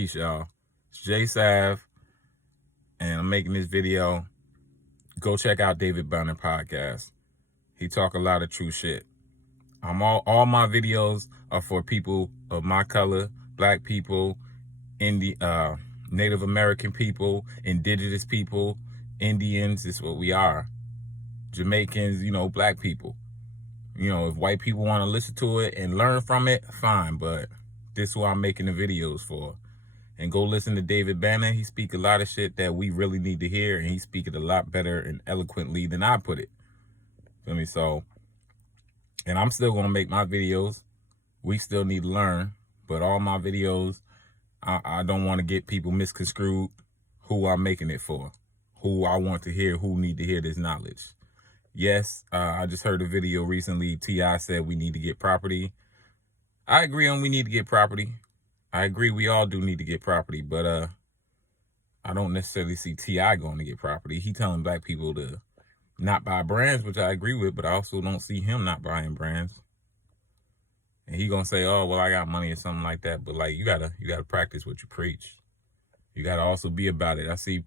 Peace, y'all. It's Jay Sav, and I'm making this video. Go check out David Banner podcast. He talk a lot of true shit. All my videos are for people of my color, black people, Native American people, indigenous people, Indians. It's what we are. Jamaicans, black people. If white people want to listen to it and learn from it, fine. But this is what I'm making the videos for. And go listen to David Banner. He speak a lot of shit that we really need to hear, and he speak it a lot better and eloquently than I put it. Feel me? So, and I'm still gonna make my videos. We still need to learn, but all my videos, I don't want to get people misconstrued who I'm making it for, who I want to hear, who need to hear this knowledge. Yes, I just heard a video recently. T.I. said we need to get property. I agree on we need to get property. I agree we all do need to get property, but I don't necessarily see T.I. going to get property. He telling black people to not buy brands, which I agree with, but I also don't see him not buying brands. And he gonna say, oh, well, I got money or something like that. But like, you gotta practice what you preach. You gotta also be about it. I see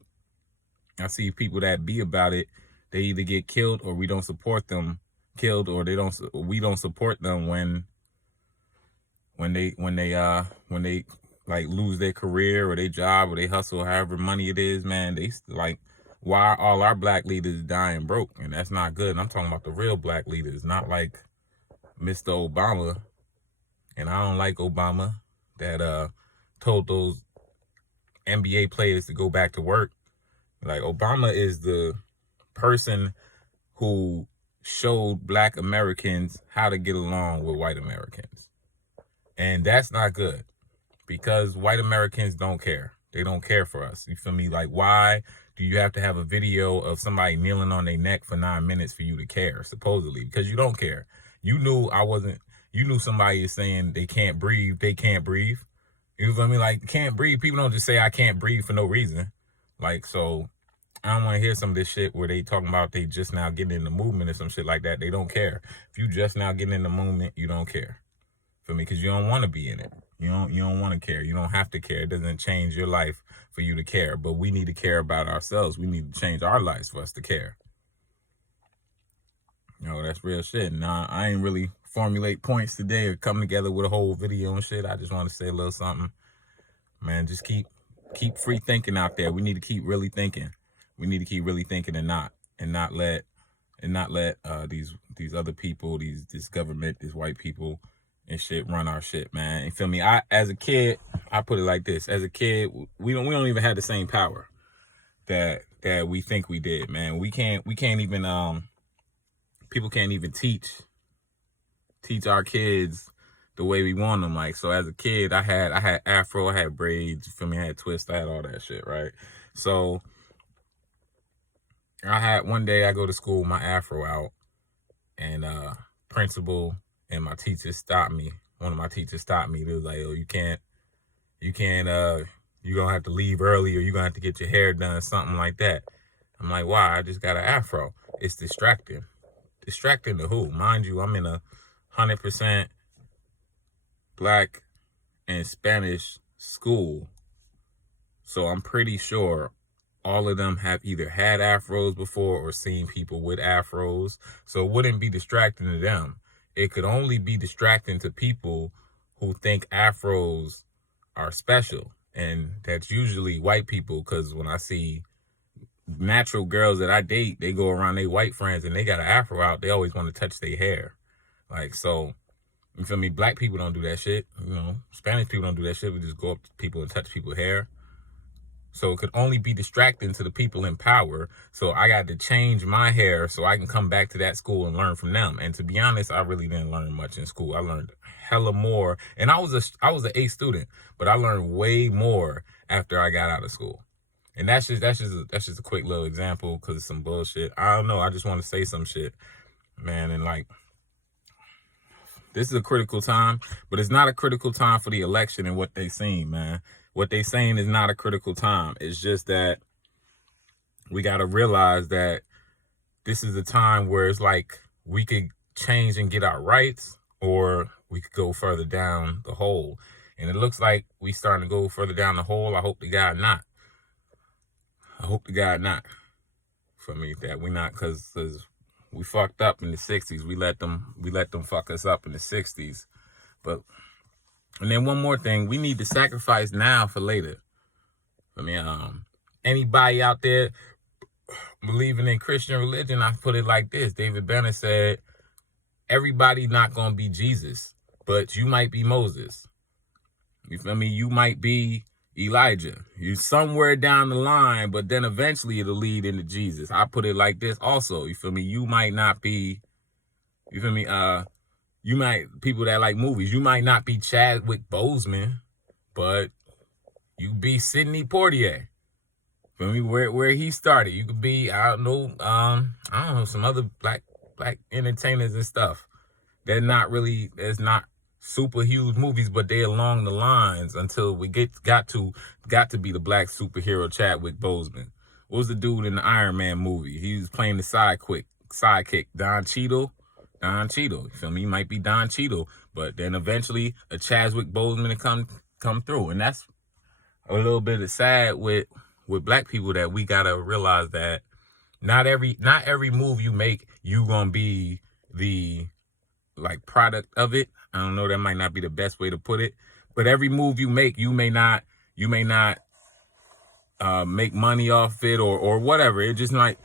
people that be about it. They either get killed or we don't support them. Killed or we don't support them when they like lose their career or their job or they hustle, however money it is, man. They like, why are all our black leaders dying broke? And that's not good. And I'm talking about the real black leaders, not like Mr. Obama. And I don't like Obama that told those NBA players to go back to work. Like, Obama is the person who showed black Americans how to get along with white Americans. And that's not good, because white Americans don't care. They don't care for us. You feel me? Like, why do you have to have a video of somebody kneeling on their neck for 9 minutes for you to care, supposedly? Because you don't care. You knew somebody is saying they can't breathe. They can't breathe. You feel me? Like, can't breathe. People don't just say I can't breathe for no reason. Like, so I don't want to hear some of this shit where they talking about they just now getting in the movement or some shit like that. They don't care. If you just now getting in the movement, you don't care. For me, because you don't want to be in it. You don't want to care. You don't have to care. It doesn't change your life for you to care. But we need to care about ourselves. We need to change our lives for us to care. That's real shit. Nah, I ain't really formulate points today or come together with a whole video and shit. I just want to say a little something. Man, just keep free thinking out there. We need to keep really thinking. We need to keep really thinking and not let these other people, this government, these white people and shit run our shit, man. You feel me? As a kid, I put it like this. As a kid, we don't even have the same power that we think we did, man. We can't even people can't even teach our kids the way we want them. Like, so as a kid, I had afro, I had braids, you feel me? I had twists, I had all that shit, right? So one day I go to school with my afro out, and principal and my teacher stopped me. One of my teachers stopped me. They was like, oh, you can't, you're gonna have to leave early, or you're gonna have to get your hair done, something like that. I'm like, why? I just got an afro. It's distracting. Distracting to who? Mind you, I'm in a 100% black and Spanish school. So I'm pretty sure all of them have either had afros before or seen people with afros. So it wouldn't be distracting to them. It could only be distracting to people who think afros are special. And that's usually white people, because when I see natural girls that I date, they go around their white friends and they got an afro out, they always want to touch their hair. Like, so, you feel me? Black people don't do that shit. Spanish people don't do that shit. We just go up to people and touch people's hair. So it could only be distracting to the people in power. So I got to change my hair so I can come back to that school and learn from them. And to be honest, I really didn't learn much in school. I learned hella more. And I was an A student, but I learned way more after I got out of school. And that's just a quick little example, because it's some bullshit. I don't know. I just want to say some shit, man. And like, this is a critical time, but it's not a critical time for the election and what they saying, man. What they saying is not a critical time. It's just that we got to realize that this is a time where it's like we could change and get our rights, or we could go further down the hole. And it looks like we starting to go further down the hole. I hope to God not. I hope to God not. For me, that we not, cause we fucked up in the 60s. We let them fuck us up in the 60s. But and then one more thing, we need to sacrifice now for later. I mean, anybody out there believing in Christian religion, I put it like this. David Banner said, everybody not gonna be Jesus, but you might be Moses. You feel me? You might be Elijah. You somewhere down the line, but then eventually it'll lead into Jesus. I put it like this also. You feel me? You might not be, you feel me? You might, people that like movies, you might not be Chadwick Boseman, but you be Sidney Poitier. Feel me? Where he started. You could be, I don't know, some other black entertainers and stuff. They're not really, there's not super huge movies, but they along the lines until we got to be the black superhero Chadwick Boseman. What was the dude in the Iron Man movie? He was playing the sidekick, Don Cheadle. You feel me? He might be Don Cheadle, but then eventually a Chadwick Boseman to come through. And that's a little bit of sad with black people, that we gotta realize that not every move you make, you gonna be the like product of it. I don't know, that might not be the best way to put it, but every move you make, you may not make money off it or whatever. It might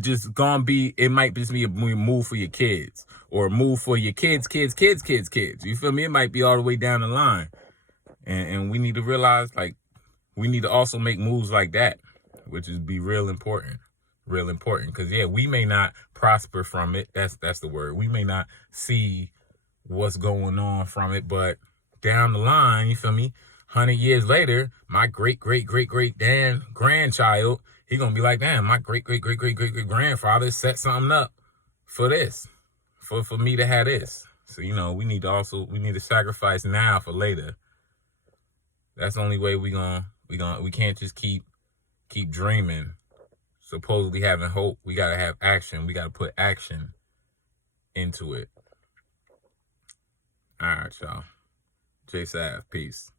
just be a move for your kids, or a move for your kids. You feel me? It might be all the way down the line. And we need to realize, like, we need to also make moves like that, which is be real important. Because yeah, we may not prosper from it. That's the word. We may not see what's going on from it, but down the line, you feel me? 100 years later, my great grandchild, he gonna be like, damn, my great grandfather set something up for this, for me to have this. So, you know, we need to sacrifice now for later. That's the only way we can't just keep dreaming, supposedly having hope. We gotta have action. We gotta put action into it. All right, y'all. J Sav, peace.